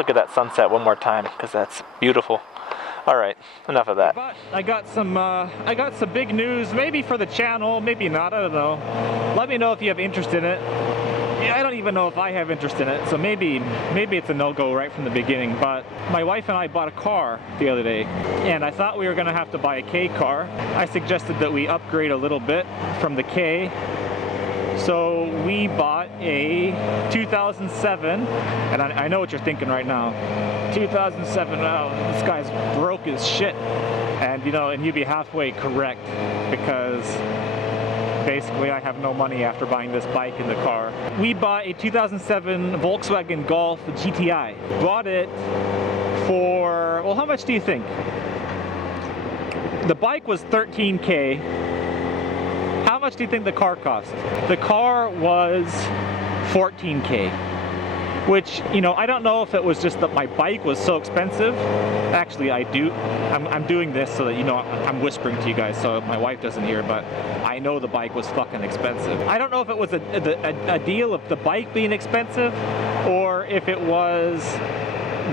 look at that sunset one more time because that's beautiful. All right, enough of that. But I got some big news, maybe for the channel, maybe not, I don't know. Let me know if you have interest in it. Yeah, I don't even know if I have interest in it, so maybe it's a no-go right from the beginning. But my wife and I bought a car the other day, and I thought we were gonna have to buy a K car. I suggested that we upgrade a little bit from the K. So we bought a 2007, and I know what you're thinking right now. 2007, oh, this guy's broke as shit. And you know, and you'd be halfway correct, because basically I have no money after buying this bike and the car. We bought a 2007 Volkswagen Golf GTI. Bought it for, well, how much do you think? The bike was 13K. How much do you think the car cost? The car was 14K. Which, you know, I don't know if it was just that my bike was so expensive. Actually, I do. I'm doing this so that, you know, I'm whispering to you guys so my wife doesn't hear, but I know the bike was fucking expensive. I don't know if it was a deal of the bike being expensive or if it was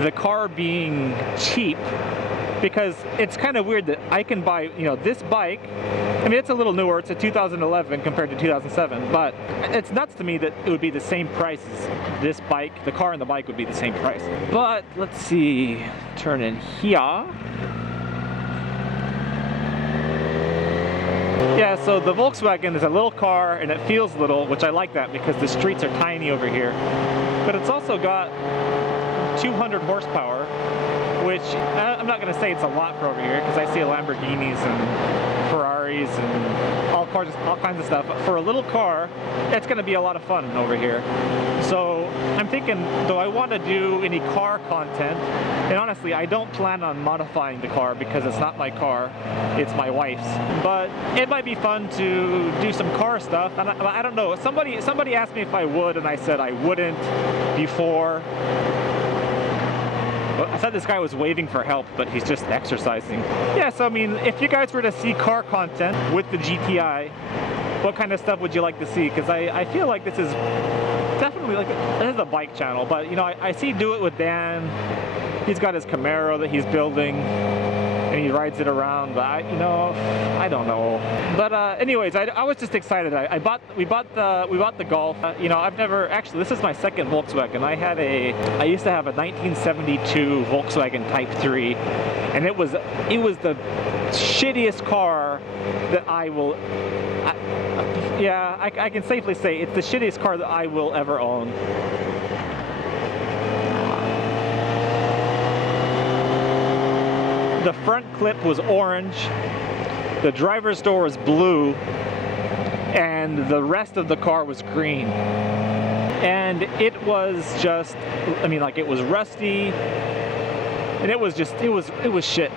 the car being cheap. Because it's kind of weird that I can buy, you know, this bike. I mean, it's a little newer. It's a 2011 compared to 2007, but it's nuts to me that it would be the same price as this bike. The car and the bike would be the same price. But let's see, turn in here. Yeah, so the Volkswagen is a little car and it feels little, which I like that because the streets are tiny over here. But it's also got 200 horsepower. Which, I'm not going to say it's a lot for over here, because I see Lamborghinis and Ferraris and all kinds of stuff. But for a little car, it's going to be a lot of fun over here. So I'm thinking, do I want to do any car content? And honestly, I don't plan on modifying the car because it's not my car, it's my wife's. But it might be fun to do some car stuff. And I don't know, somebody asked me if I would, and I said I wouldn't before. I thought this guy was waving for help, but he's just exercising. Yeah, so I mean, if you guys were to see car content with the GTI, what kind of stuff would you like to see? Because I feel like this is definitely like, this is a bike channel, but you know, I see Do It with Dan. He's got his Camaro that he's building, and he rides it around, but I don't know. But anyways, I was just excited. We bought the Golf. You know, I've never, actually, this is my second Volkswagen. I used to have a 1972 Volkswagen Type 3, and it was the shittiest car that I will, yeah, I can safely say it's the shittiest car that I will ever own. The front clip was orange, the driver's door was blue, and the rest of the car was green. And it was just, I mean, like, it was rusty, and it was just, it was shit.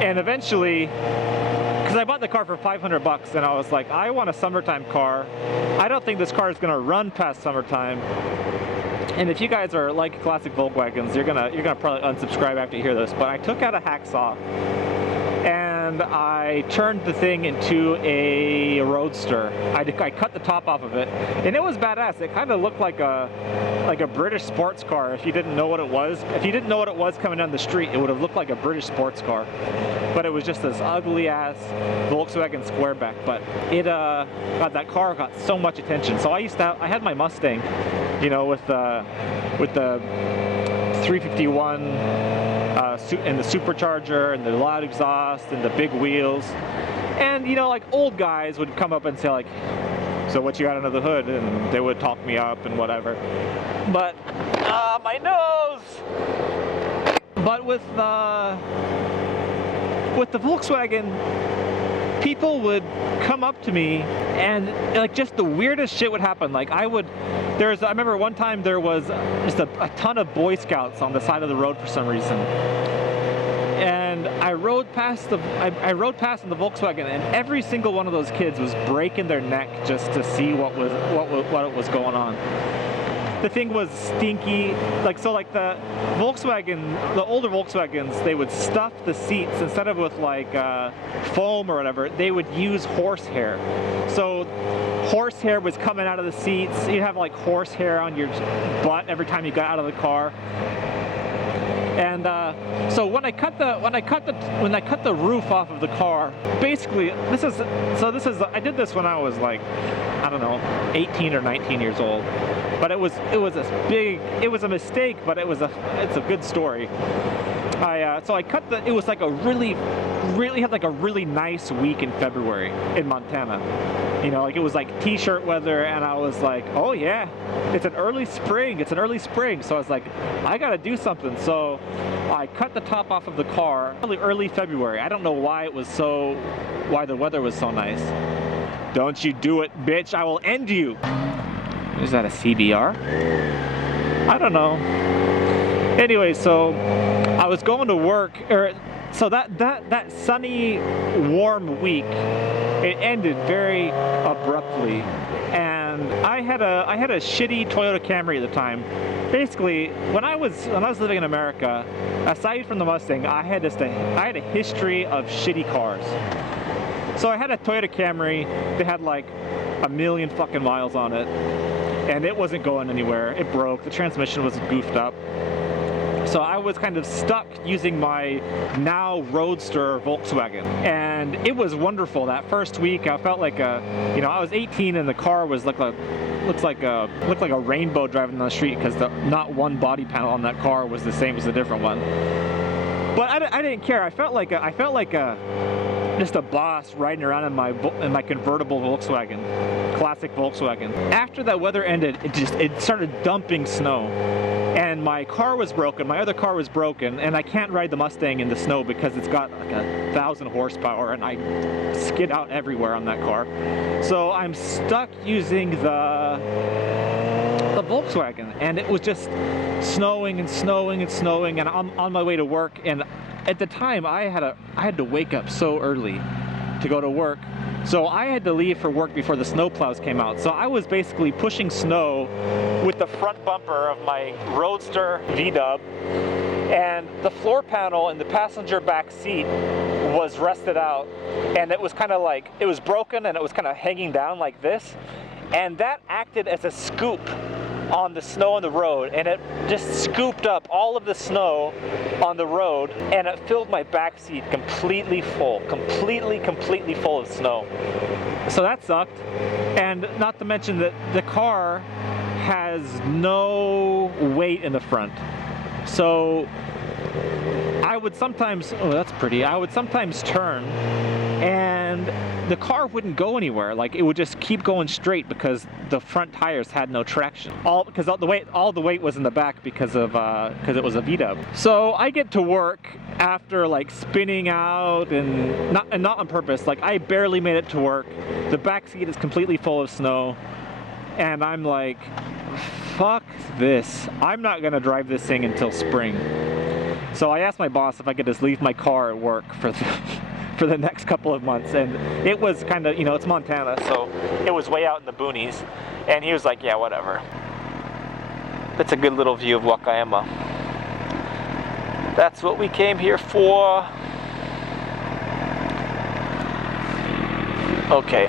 And eventually, because I bought the car for $500 and I was like, I want a summertime car. I don't think this car is gonna run past summertime. And if you guys are like classic Volkswagens, you're gonna probably unsubscribe after you hear this. But I took out a hacksaw and I turned the thing into a roadster. I cut the top off of it, and it was badass. It kind of looked like a British sports car. If you didn't know what it was, coming down the street, it would have looked like a British sports car. But it was just this ugly ass Volkswagen Squareback. But it God, that car got so much attention. So I had my Mustang, you know, with the 351 and the supercharger and the loud exhaust and the big wheels. And you know, like, old guys would come up and say like, so what you got under the hood? And they would talk me up and whatever. But my nose. But with the Volkswagen, people would come up to me and like just the weirdest shit would happen. Like I remember one time there was just a ton of Boy Scouts on the side of the road for some reason. And I rode past in the Volkswagen, and every single one of those kids was breaking their neck just to see what was going on. the thing was stinky. Like, so like the older Volkswagens, they would stuff the seats instead of with like foam or whatever, they would use horsehair. So horsehair was coming out of the seats. You'd have like horsehair on your butt every time you got out of the car. And so when I cut the roof off of the car, basically I did this when I was like, I don't know, 18 or 19 years old. But it was a mistake, but it's a good story. So I cut it was like had like a really nice week in February in Montana. You know, like it was like t-shirt weather, and I was like, oh yeah, it's an early spring. So I was like, I gotta do something. So I cut the top off of the car early February. I don't know why the weather was so nice. Don't you do it, bitch, I will end you. Is that a CBR? I don't know. Anyway, so I was going to work, so that sunny, warm week, it ended very abruptly, and I had a shitty Toyota Camry at the time. Basically, when I was living in America, aside from the Mustang, I had a history of shitty cars. So I had a Toyota Camry that had like 1 million fucking miles on it, and it wasn't going anywhere. It broke. The transmission was goofed up. So I was kind of stuck using my now Roadster Volkswagen, and it was wonderful. That first week, I felt like I was 18, and the car was looked like a rainbow driving down the street, because not one body panel on that car was the same as a different one. But I didn't care. I felt like just a boss riding around in my convertible Volkswagen, classic Volkswagen. After that weather ended, it started dumping snow, and my car was broken. My other car was broken, and I can't ride the Mustang in the snow because it's got like 1,000 horsepower, and I skid out everywhere on that car. So I'm stuck using the Volkswagen, and it was just snowing and snowing and snowing, and I'm on my way to work. And at the time, I had to wake up so early to go to work, so I had to leave for work before the snowplows came out. So I was basically pushing snow with the front bumper of my Roadster V-Dub, and the floor panel in the passenger back seat was rusted out, and it was kind of like, it was broken, and it was kind of hanging down like this, and that acted as a scoop on the snow on the road, and it just scooped up all of the snow on the road, and it filled my back seat completely full of snow. So that sucked. And not to mention that the car has no weight in the front, so I would sometimes turn, and the car wouldn't go anywhere. Like, it would just keep going straight because the front tires had no traction. All the weight was in the back because it was a V-Dub. So I get to work after like spinning out, and not on purpose. Like, I barely made it to work. The back seat is completely full of snow, and I'm like, fuck this. I'm not gonna drive this thing until spring. So I asked my boss if I could just leave my car at work for the next couple of months, and it was kind of, it's Montana, so it was way out in the boonies, and he was like, yeah, whatever. That's a good little view of Wakayama. That's what we came here for. Okay,